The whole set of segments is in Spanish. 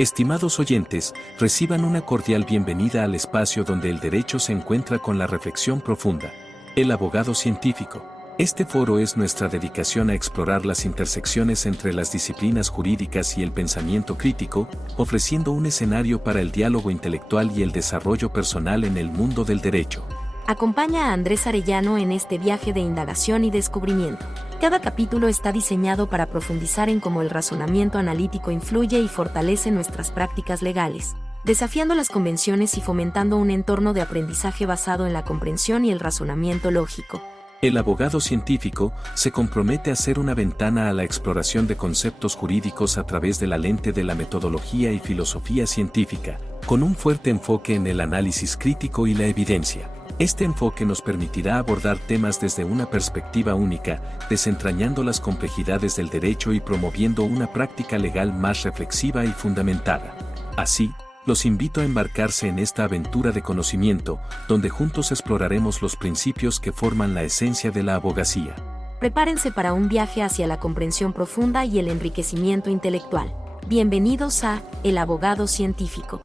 Estimados oyentes, reciban una cordial bienvenida al espacio donde el derecho se encuentra con la reflexión profunda. El abogado científico. Este foro es nuestra dedicación a explorar las intersecciones entre las disciplinas jurídicas y el pensamiento crítico, ofreciendo un escenario para el diálogo intelectual y el desarrollo personal en el mundo del derecho. Acompaña a Andrés Arellano en este viaje de indagación y descubrimiento. Cada capítulo está diseñado para profundizar en cómo el razonamiento analítico influye y fortalece nuestras prácticas legales, desafiando las convenciones y fomentando un entorno de aprendizaje basado en la comprensión y el razonamiento lógico. El abogado científico se compromete a ser una ventana a la exploración de conceptos jurídicos a través de la lente de la metodología y filosofía científica, con un fuerte enfoque en el análisis crítico y la evidencia. Este enfoque nos permitirá abordar temas desde una perspectiva única, desentrañando las complejidades del derecho y promoviendo una práctica legal más reflexiva y fundamentada. Así, los invito a embarcarse en esta aventura de conocimiento, donde juntos exploraremos los principios que forman la esencia de la abogacía. Prepárense para un viaje hacia la comprensión profunda y el enriquecimiento intelectual. Bienvenidos a El Abogado Científico.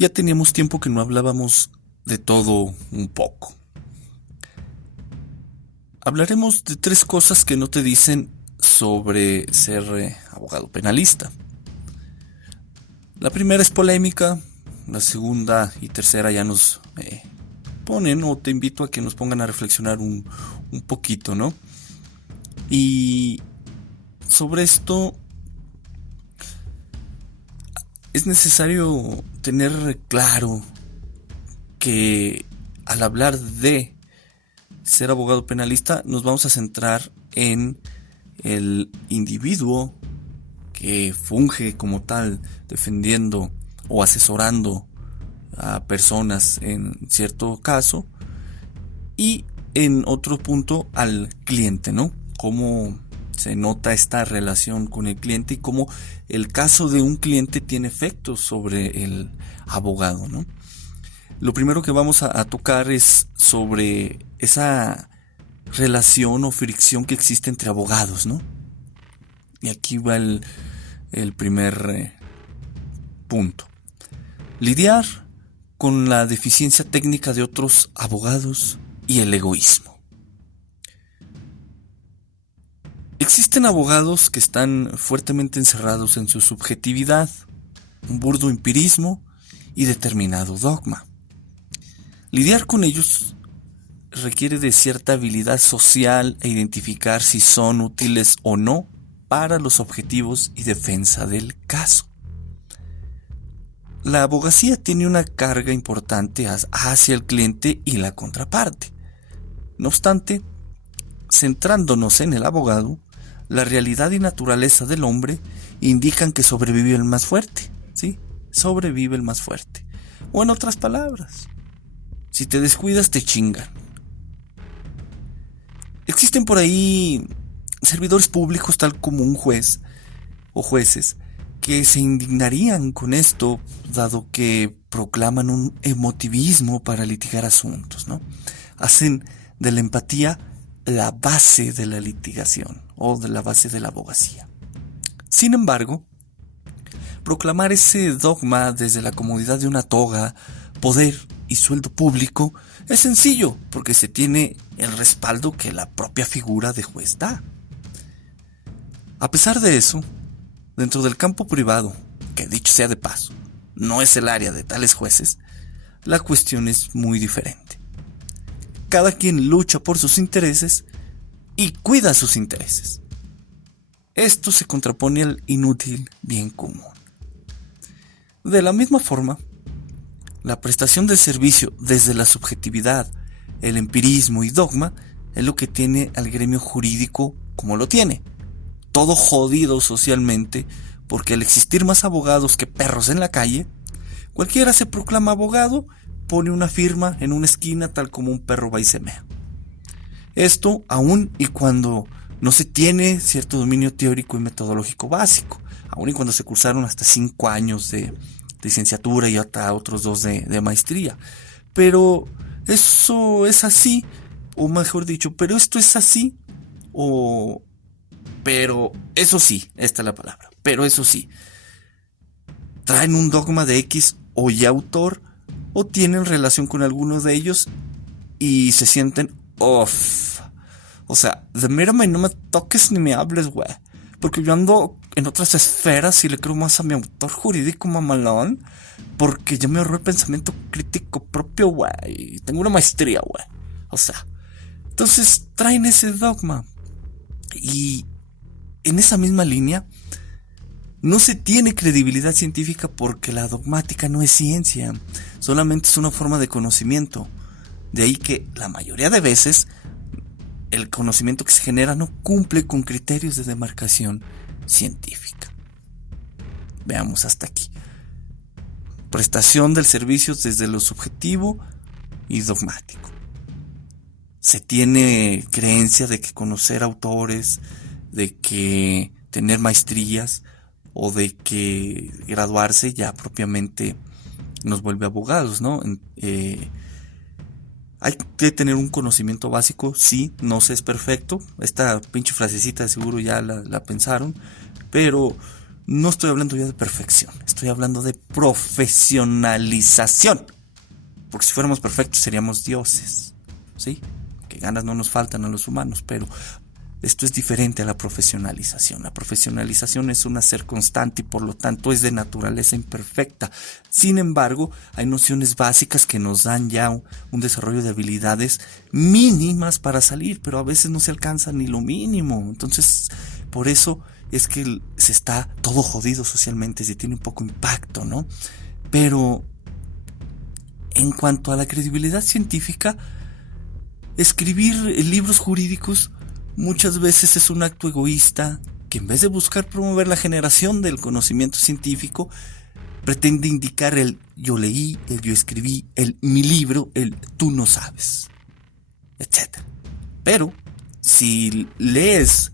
Ya teníamos tiempo que no hablábamos de todo un poco. Hablaremos de 3 cosas que no te dicen sobre ser abogado penalista. La primera es polémica, la segunda y tercera ya nos ponen, o te invito a que nos pongan a reflexionar un poquito, ¿no? Y sobre esto es necesario tener claro que al hablar de ser abogado penalista nos vamos a centrar en el individuo que funge como tal defendiendo o asesorando a personas en cierto caso, y en otro punto al cliente, ¿no? Cómo se nota esta relación con el cliente y cómo el caso de un cliente tiene efectos sobre el abogado, ¿no? Lo primero que vamos a tocar es sobre esa relación o fricción que existe entre abogados, ¿no? Y aquí va el primer punto. Lidiar con la deficiencia técnica de otros abogados y el egoísmo. Existen abogados que están fuertemente encerrados en su subjetividad, un burdo empirismo y determinado dogma. Lidiar con ellos requiere de cierta habilidad social e identificar si son útiles o no para los objetivos y defensa del caso. La abogacía tiene una carga importante hacia el cliente y la contraparte. No obstante, centrándonos en el abogado, la realidad y naturaleza del hombre indican que sobrevive el más fuerte, ¿sí? Sobrevive el más fuerte. O en otras palabras, si te descuidas te chingan. Existen por ahí servidores públicos tal como un juez o jueces que se indignarían con esto, dado que proclaman un emotivismo para litigar asuntos, ¿no? Hacen de la empatía la base de la litigación o de la base de la abogacía. Sin embargo, proclamar ese dogma desde la comodidad de una toga, poder y sueldo público es sencillo porque se tiene el respaldo que la propia figura de juez da. A pesar de eso, dentro del campo privado, que dicho sea de paso, no es el área de tales jueces, la cuestión es muy diferente. Cada quien lucha por sus intereses y cuida sus intereses. Esto se contrapone al inútil bien común. De la misma forma, la prestación del servicio desde la subjetividad, el empirismo y dogma es lo que tiene al gremio jurídico como lo tiene. Todo jodido socialmente, porque al existir más abogados que perros en la calle, cualquiera se proclama abogado, pone una firma en una esquina tal como un perro va y se mea. Esto aún y cuando no se tiene cierto dominio teórico y metodológico básico, aún y cuando se cursaron hasta 5 años de licenciatura y hasta otros 2 de maestría. Pero eso es así, o mejor dicho, pero esto es así, o Pero eso sí, esta es la palabra, pero eso sí, traen un dogma de X o Y autor o tienen relación con alguno de ellos y se sienten off. O sea, mírame, no me toques ni me hables, güey. Porque yo ando en otras esferas y le creo más a mi autor jurídico mamalón. Porque yo me ahorro el pensamiento crítico propio, güey. Y tengo una maestría, güey. O sea, entonces traen ese dogma. Y en esa misma línea, no se tiene credibilidad científica porque la dogmática no es ciencia. Solamente es una forma de conocimiento. De ahí que la mayoría de veces el conocimiento que se genera no cumple con criterios de demarcación científica. Veamos hasta aquí. Prestación del servicio desde lo subjetivo y dogmático. Se tiene creencia de que conocer autores, de que tener maestrías o de que graduarse ya propiamente nos vuelve abogados, ¿no? Hay que tener un conocimiento básico, sí, no se es perfecto. Esta pinche frasecita de seguro ya la pensaron, pero no estoy hablando ya de perfección, estoy hablando de profesionalización. Porque si fuéramos perfectos seríamos dioses, ¿sí? Que ganas no nos faltan a los humanos, pero esto es diferente a la profesionalización. La profesionalización es un hacer constante y por lo tanto es de naturaleza imperfecta. Sin embargo, hay nociones básicas que nos dan ya un desarrollo de habilidades mínimas para salir, pero a veces no se alcanza ni lo mínimo. Entonces, por eso es que se está todo jodido socialmente, se tiene un poco impacto, ¿no? Pero en cuanto a la credibilidad científica, escribir libros jurídicos muchas veces es un acto egoísta que en vez de buscar promover la generación del conocimiento científico, pretende indicar el yo leí, el yo escribí, el mi libro, el tú no sabes, etc. Pero si lees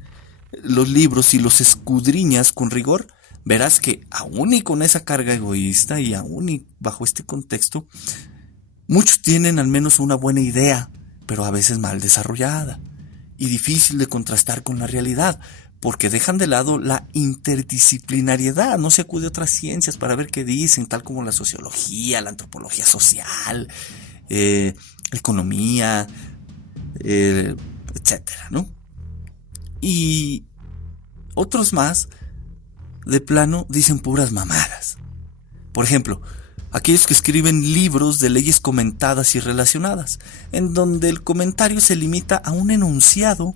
los libros y los escudriñas con rigor, verás que aún y con esa carga egoísta y aún y bajo este contexto, muchos tienen al menos una buena idea, pero a veces mal desarrollada y difícil de contrastar con la realidad, porque dejan de lado la interdisciplinariedad, no se acude a otras ciencias para ver qué dicen, tal como la sociología, la antropología social, economía, etcétera, ¿no? Y otros más, de plano, dicen puras mamadas. Por ejemplo, aquellos que escriben libros de leyes comentadas y relacionadas, en donde el comentario se limita a un enunciado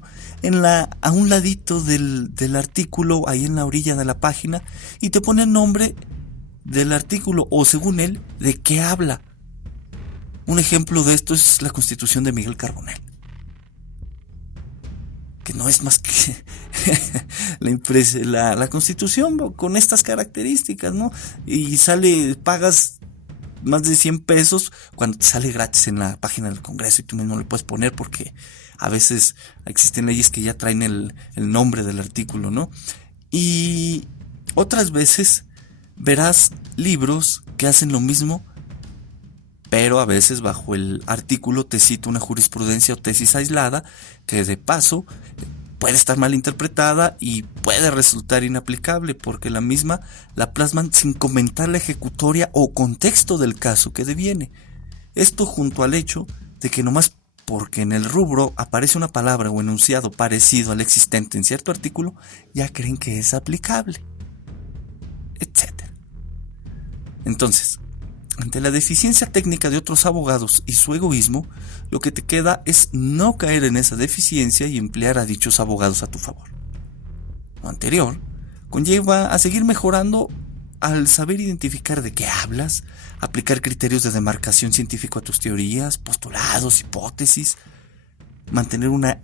a un ladito del artículo, ahí en la orilla de la página, y te pone el nombre del artículo, o según él, de qué habla. Un ejemplo de esto es la Constitución de Miguel Carbonell, que no es más que la Constitución con estas características, ¿no? Y pagas más de 100 pesos cuando te sale gratis en la página del Congreso y tú mismo lo puedes poner porque a veces existen leyes que ya traen el nombre del artículo, ¿no? Y otras veces verás libros que hacen lo mismo, pero a veces bajo el artículo te cita una jurisprudencia o tesis aislada que de paso puede estar mal interpretada y puede resultar inaplicable porque la misma la plasman sin comentar la ejecutoria o contexto del caso que deviene. Esto junto al hecho de que nomás porque en el rubro aparece una palabra o enunciado parecido al existente en cierto artículo, ya creen que es aplicable, etc. Entonces, ante la deficiencia técnica de otros abogados y su egoísmo, lo que te queda es no caer en esa deficiencia y emplear a dichos abogados a tu favor. Lo anterior conlleva a seguir mejorando al saber identificar de qué hablas, aplicar criterios de demarcación científico a tus teorías, postulados, hipótesis, mantener una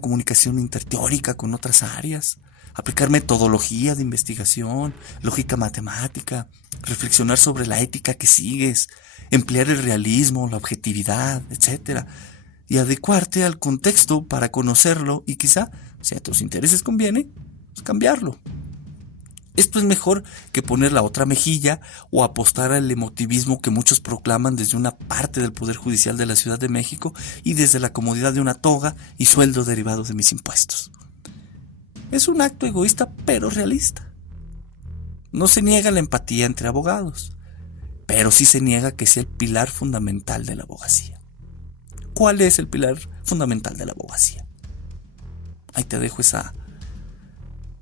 comunicación interteórica con otras áreas, aplicar metodología de investigación, lógica matemática, reflexionar sobre la ética que sigues, emplear el realismo, la objetividad, etc. Y adecuarte al contexto para conocerlo y quizá, si a tus intereses conviene, pues cambiarlo. Esto es mejor que poner la otra mejilla o apostar al emotivismo que muchos proclaman desde una parte del Poder Judicial de la Ciudad de México y desde la comodidad de una toga y sueldo derivado de mis impuestos. Es un acto egoísta pero realista. No se niega la empatía entre abogados, pero sí se niega que sea el pilar fundamental de la abogacía. ¿Cuál es el pilar fundamental de la abogacía? Ahí te dejo esa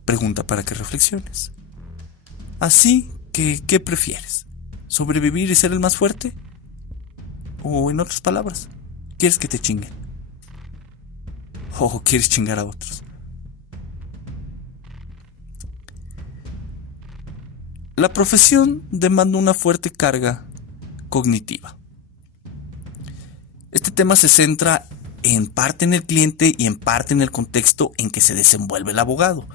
pregunta para que reflexiones. Así que, ¿qué prefieres? ¿Sobrevivir y ser el más fuerte? O en otras palabras, ¿quieres que te chinguen? ¿O quieres chingar a otros? La profesión demanda una fuerte carga cognitiva. Este tema se centra en parte en el cliente y en parte en el contexto en que se desenvuelve el abogado,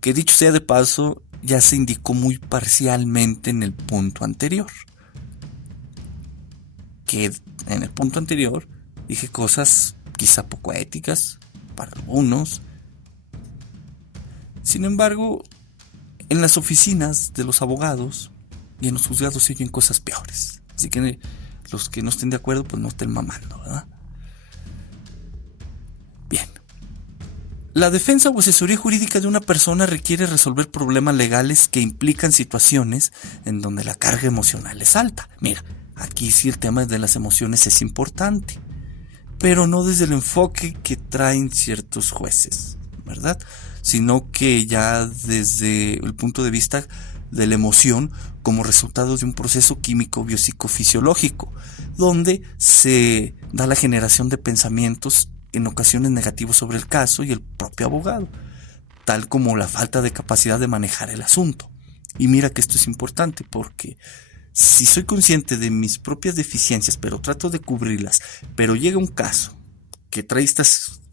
que dicho sea de paso, ya se indicó muy parcialmente en el punto anterior. Que en el punto anterior dije cosas quizá poco éticas para algunos. Sin embargo, en las oficinas de los abogados y en los juzgados se oyen cosas peores. Así que los que no estén de acuerdo, pues no estén mamando, ¿verdad? Bien. La defensa o asesoría jurídica de una persona requiere resolver problemas legales que implican situaciones en donde la carga emocional es alta. Mira, aquí sí el tema de las emociones es importante, pero no desde el enfoque que traen ciertos jueces, ¿verdad? Sino que ya desde el punto de vista de la emoción como resultado de un proceso químico biopsicofisiológico, donde se da la generación de pensamientos en ocasiones negativos sobre el caso y el propio abogado, tal como la falta de capacidad de manejar el asunto. Y mira que esto es importante porque si soy consciente de mis propias deficiencias, pero trato de cubrirlas, pero llega un caso que trae esta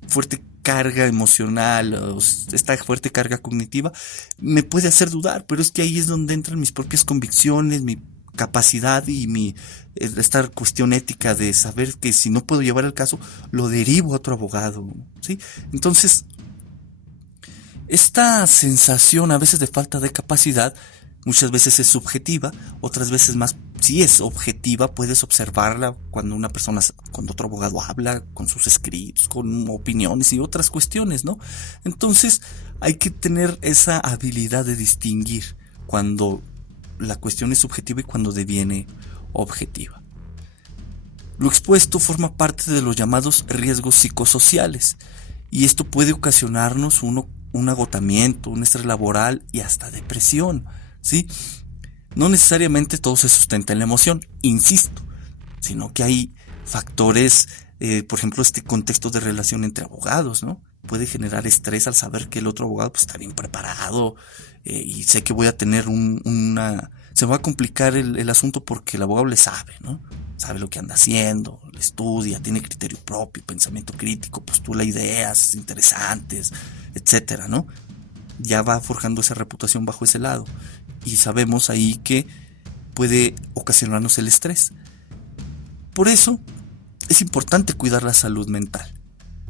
fuerte carga emocional, o esta fuerte carga cognitiva, me puede hacer dudar, pero es que ahí es donde entran mis propias convicciones, mi capacidad y esta cuestión ética de saber que si no puedo llevar el caso, lo derivo a otro abogado, ¿sí? Entonces, esta sensación a veces de falta de capacidad, muchas veces es subjetiva, otras veces más, si es objetiva, puedes observarla cuando cuando otro abogado habla, con sus escritos, con opiniones y otras cuestiones, ¿no? Entonces, hay que tener esa habilidad de distinguir cuando la cuestión es subjetiva y cuando deviene objetiva. Lo expuesto forma parte de los llamados riesgos psicosociales y esto puede ocasionarnos un agotamiento, un estrés laboral y hasta depresión, ¿sí? No necesariamente todo se sustenta en la emoción, insisto, sino que hay factores, por ejemplo, este contexto de relación entre abogados, ¿no? Puede generar estrés al saber que el otro abogado pues, está bien preparado y sé que voy a tener se va a complicar el asunto porque el abogado le sabe, ¿no? Sabe lo que anda haciendo, le estudia, tiene criterio propio, pensamiento crítico, postula ideas interesantes, etcétera, ¿no? Ya va forjando esa reputación bajo ese lado y sabemos ahí que puede ocasionarnos el estrés. Por eso es importante cuidar la salud mental.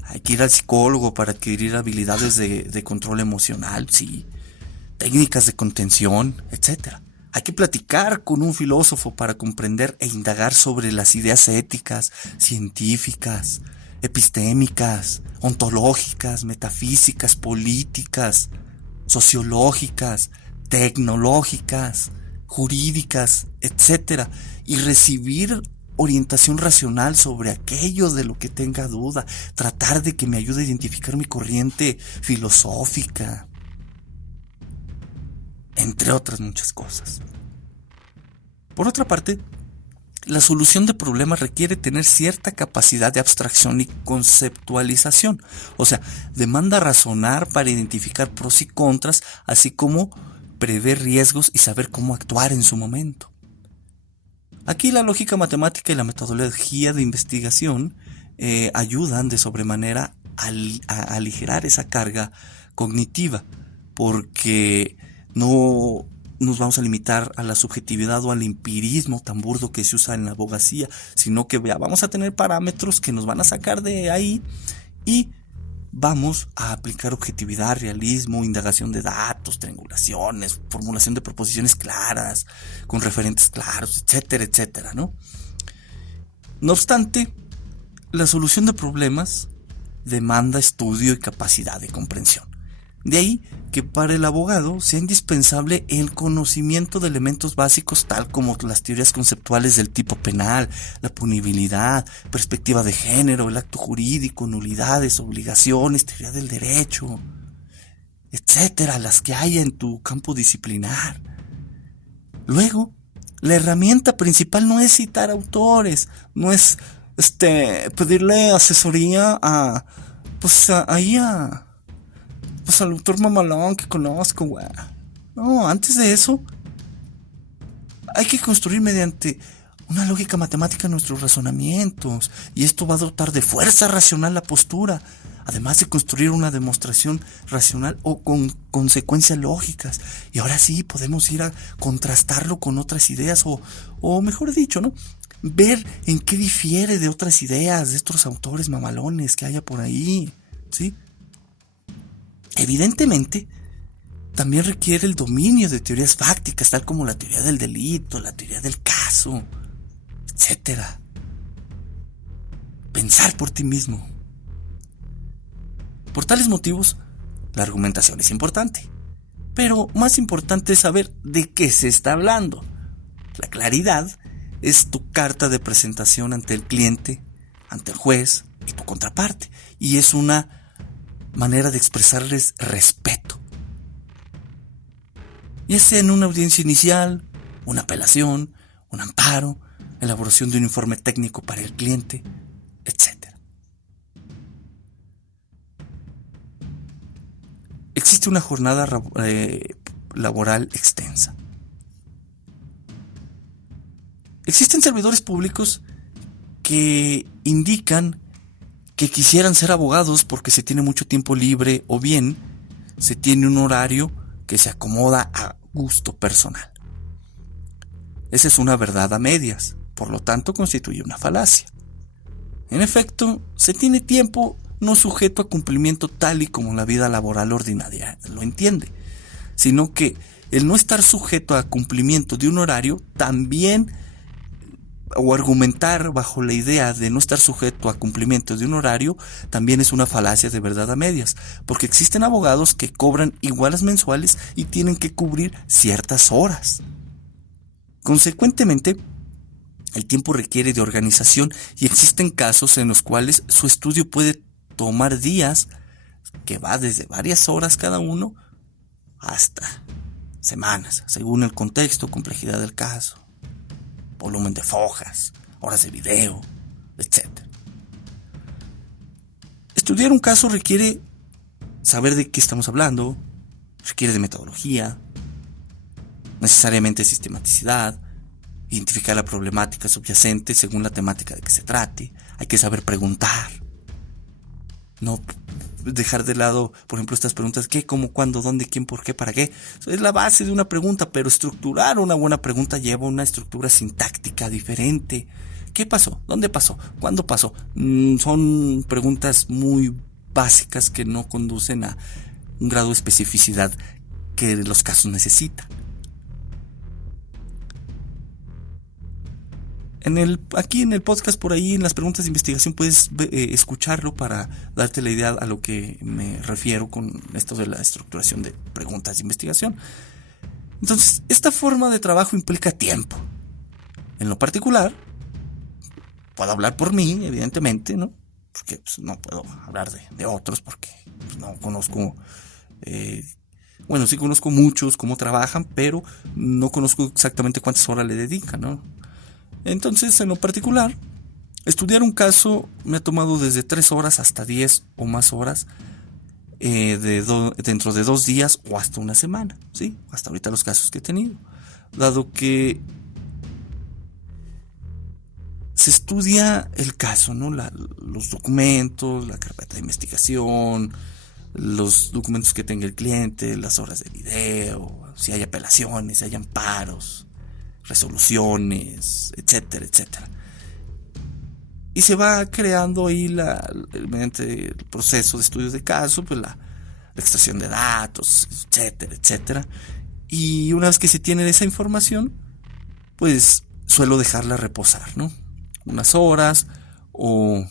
Hay que ir al psicólogo para adquirir habilidades de control emocional, sí, técnicas de contención, etcétera. Hay que platicar con un filósofo para comprender e indagar sobre las ideas éticas, científicas, epistémicas, ontológicas, metafísicas, políticas, sociológicas, tecnológicas, jurídicas, etcétera, y recibir orientación racional sobre aquello de lo que tenga duda, tratar de que me ayude a identificar mi corriente filosófica, entre otras muchas cosas. Por otra parte, la solución de problemas requiere tener cierta capacidad de abstracción y conceptualización, o sea, demanda razonar para identificar pros y contras, así como prever riesgos y saber cómo actuar en su momento. Aquí la lógica matemática y la metodología de investigación ayudan de sobremanera a aligerar esa carga cognitiva, porque no nos vamos a limitar a la subjetividad o al empirismo tan burdo que se usa en la abogacía, sino que vamos a tener parámetros que nos van a sacar de ahí y vamos a aplicar objetividad, realismo, indagación de datos, triangulaciones, formulación de proposiciones claras, con referentes claros, etcétera, etcétera, ¿no? No obstante, la solución de problemas demanda estudio y capacidad de comprensión. De ahí que para el abogado sea indispensable el conocimiento de elementos básicos tal como las teorías conceptuales del tipo penal, la punibilidad, perspectiva de género, el acto jurídico, nulidades, obligaciones, teoría del derecho, etcétera, las que haya en tu campo disciplinar. Luego, la herramienta principal no es citar autores, no es pedirle asesoría al autor mamalón que conozco, güey. No, antes de eso, hay que construir mediante una lógica matemática nuestros razonamientos, y esto va a dotar de fuerza racional la postura, además de construir una demostración racional o con consecuencias lógicas. Y ahora sí podemos ir a contrastarlo con otras ideas, o mejor dicho, ¿no? Ver en qué difiere de otras ideas, de estos autores mamalones que haya por ahí, ¿sí? Evidentemente, también requiere el dominio de teorías fácticas, tal como la teoría del delito, la teoría del caso, etcétera. Pensar por ti mismo. Por tales motivos, la argumentación es importante, pero más importante es saber de qué se está hablando. La claridad es tu carta de presentación ante el cliente, ante el juez y tu contraparte, y es una manera de expresarles respeto. Ya sea en una audiencia inicial, una apelación, un amparo, elaboración de un informe técnico para el cliente, etc. Existe una jornada laboral extensa. Existen servidores públicos que indican que quisieran ser abogados porque se tiene mucho tiempo libre, o bien se tiene un horario que se acomoda a gusto personal. Esa es una verdad a medias, por lo tanto constituye una falacia. En efecto, se tiene tiempo no sujeto a cumplimiento tal y como la vida laboral ordinaria lo entiende, sino que el no estar sujeto a cumplimiento de un horario también, o argumentar bajo la idea de no estar sujeto a cumplimiento de un horario, también es una falacia de verdad a medias, porque existen abogados que cobran iguales mensuales y tienen que cubrir ciertas horas. Consecuentemente, el tiempo requiere de organización y existen casos en los cuales su estudio puede tomar días, que va desde varias horas cada uno hasta semanas, según el contexto, complejidad del caso, volumen de fojas, horas de video, etc. Estudiar un caso requiere saber de qué estamos hablando, requiere de metodología, necesariamente sistematicidad, identificar la problemática subyacente según la temática de que se trate. Hay que saber preguntar, no dejar de lado, por ejemplo, estas preguntas: ¿qué, cómo, cuándo, dónde, quién, por qué, para qué? Eso es la base de una pregunta, pero estructurar una buena pregunta lleva una estructura sintáctica diferente. ¿Qué pasó? ¿Dónde pasó? ¿Cuándo pasó? Son preguntas muy básicas que no conducen a un grado de especificidad que los casos necesitan. Aquí en el podcast, por ahí en las preguntas de investigación, puedes escucharlo para darte la idea a lo que me refiero con esto de la estructuración de preguntas de investigación. Entonces, esta forma de trabajo implica tiempo. En lo particular, puedo hablar por mí, evidentemente, ¿no? Porque pues, no puedo hablar de otros porque pues, no conozco. Bueno, sí conozco muchos cómo trabajan, pero no conozco exactamente cuántas horas le dedican, ¿no? Entonces, en lo particular, estudiar un caso me ha tomado desde 3 horas hasta 10 o más horas dentro de 2 días o hasta una semana, ¿sí? Hasta ahorita los casos que he tenido. Dado que se estudia el caso, ¿no? Los documentos, la carpeta de investigación, los documentos que tenga el cliente, las horas de video, si hay apelaciones, si hay amparos, resoluciones, etcétera, etcétera. Y se va creando ahí mediante el proceso de estudio de caso, pues la extracción de datos, etcétera, etcétera. Y una vez que se tiene esa información, pues suelo dejarla reposar, ¿no? Unas horas o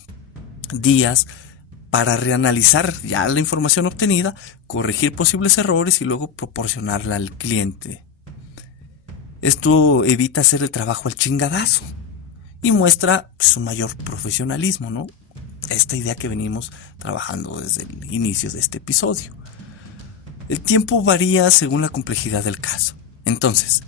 días para reanalizar ya la información obtenida, corregir posibles errores y luego proporcionarla al cliente. Esto evita hacer el trabajo al chingadazo y muestra pues, un mayor profesionalismo, ¿no? Esta idea que venimos trabajando desde el inicio de este episodio. El tiempo varía según la complejidad del caso. Entonces,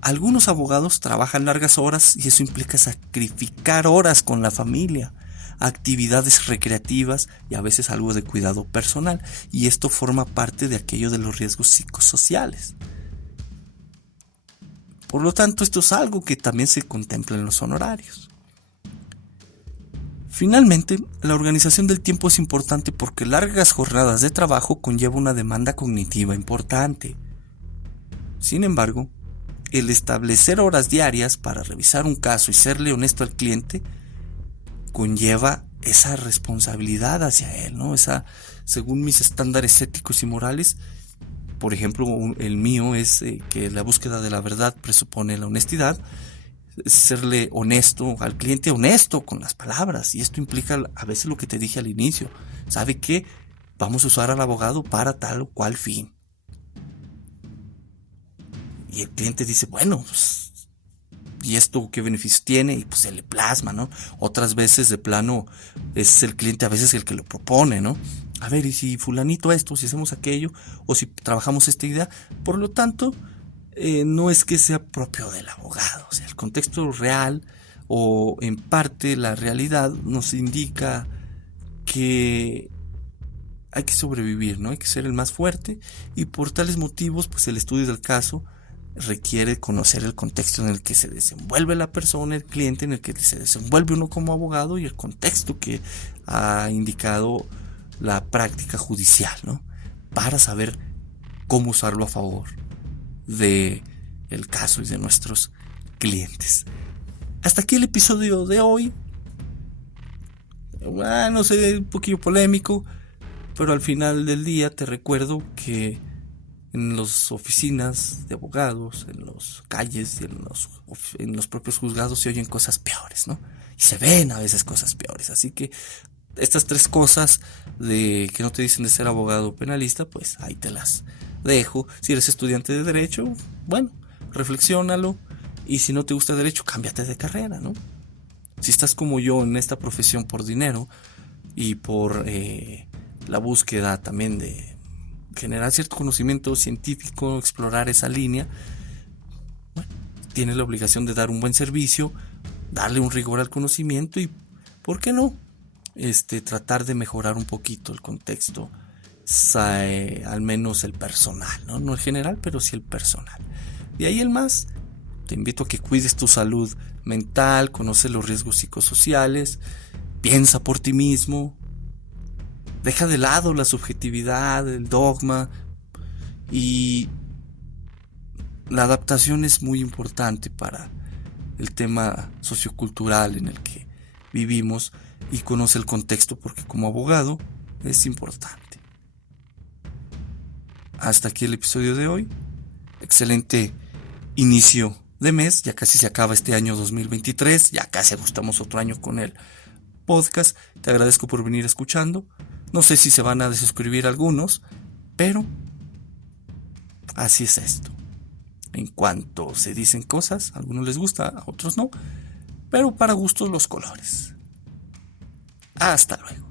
algunos abogados trabajan largas horas y eso implica sacrificar horas con la familia, actividades recreativas y a veces algo de cuidado personal, y esto forma parte de aquello de los riesgos psicosociales. Por lo tanto, esto es algo que también se contempla en los honorarios. Finalmente, la organización del tiempo es importante porque largas jornadas de trabajo conlleva una demanda cognitiva importante. Sin embargo, el establecer horas diarias para revisar un caso y serle honesto al cliente conlleva esa responsabilidad hacia él, ¿no? Según mis estándares éticos y morales, por ejemplo, el mío es que la búsqueda de la verdad presupone la honestidad, serle honesto al cliente, honesto con las palabras, y esto implica a veces lo que te dije al inicio. ¿Sabe qué? Vamos a usar al abogado para tal o cual fin. Y el cliente dice, bueno, pues, ¿y esto qué beneficios tiene? Y pues se le plasma, ¿no? Otras veces de plano es el cliente a veces el que lo propone, ¿no? A ver, ¿y si fulanito esto, si hacemos aquello, o si trabajamos esta idea? Por lo tanto, no es que sea propio del abogado. O sea, el contexto real o en parte la realidad nos indica que hay que sobrevivir, ¿no? Hay que ser el más fuerte, y por tales motivos, pues el estudio del caso requiere conocer el contexto en el que se desenvuelve la persona, el cliente, en el que se desenvuelve uno como abogado, y el contexto que ha indicado la práctica judicial, ¿no? Para saber cómo usarlo a favor de el caso y de nuestros clientes. Hasta aquí el episodio de hoy. No sé, un poquillo polémico, pero al final del día te recuerdo que en las oficinas de abogados, en las calles y en los propios juzgados se oyen cosas peores, ¿no? Y se ven a veces cosas peores. Así que estas 3 cosas de que no te dicen de ser abogado penalista, pues ahí te las dejo. Si eres estudiante de derecho, bueno, reflexiónalo, y si no te gusta el derecho, cámbiate de carrera, ¿no? Si estás como yo en esta profesión por dinero y por la búsqueda también de generar cierto conocimiento científico, explorar esa línea, bueno, tienes la obligación de dar un buen servicio, darle un rigor al conocimiento y, ¿por qué no? Tratar de mejorar un poquito el contexto, al menos el personal, ¿no? No el general, pero sí el personal. De ahí el más, te invito a que cuides tu salud mental, conoce los riesgos psicosociales, piensa por ti mismo, deja de lado la subjetividad, el dogma, y la adaptación es muy importante para el tema sociocultural en el que vivimos, y conoce el contexto porque como abogado es importante. Hasta aquí el episodio de hoy. Excelente inicio de mes, ya casi se acaba este año 2023, ya casi ajustamos otro año con el podcast. Te agradezco por venir escuchando. No sé si se van a desuscribir algunos, pero así es esto. En cuanto se dicen cosas, a algunos les gusta, a otros no, pero para gustos los colores. Hasta luego.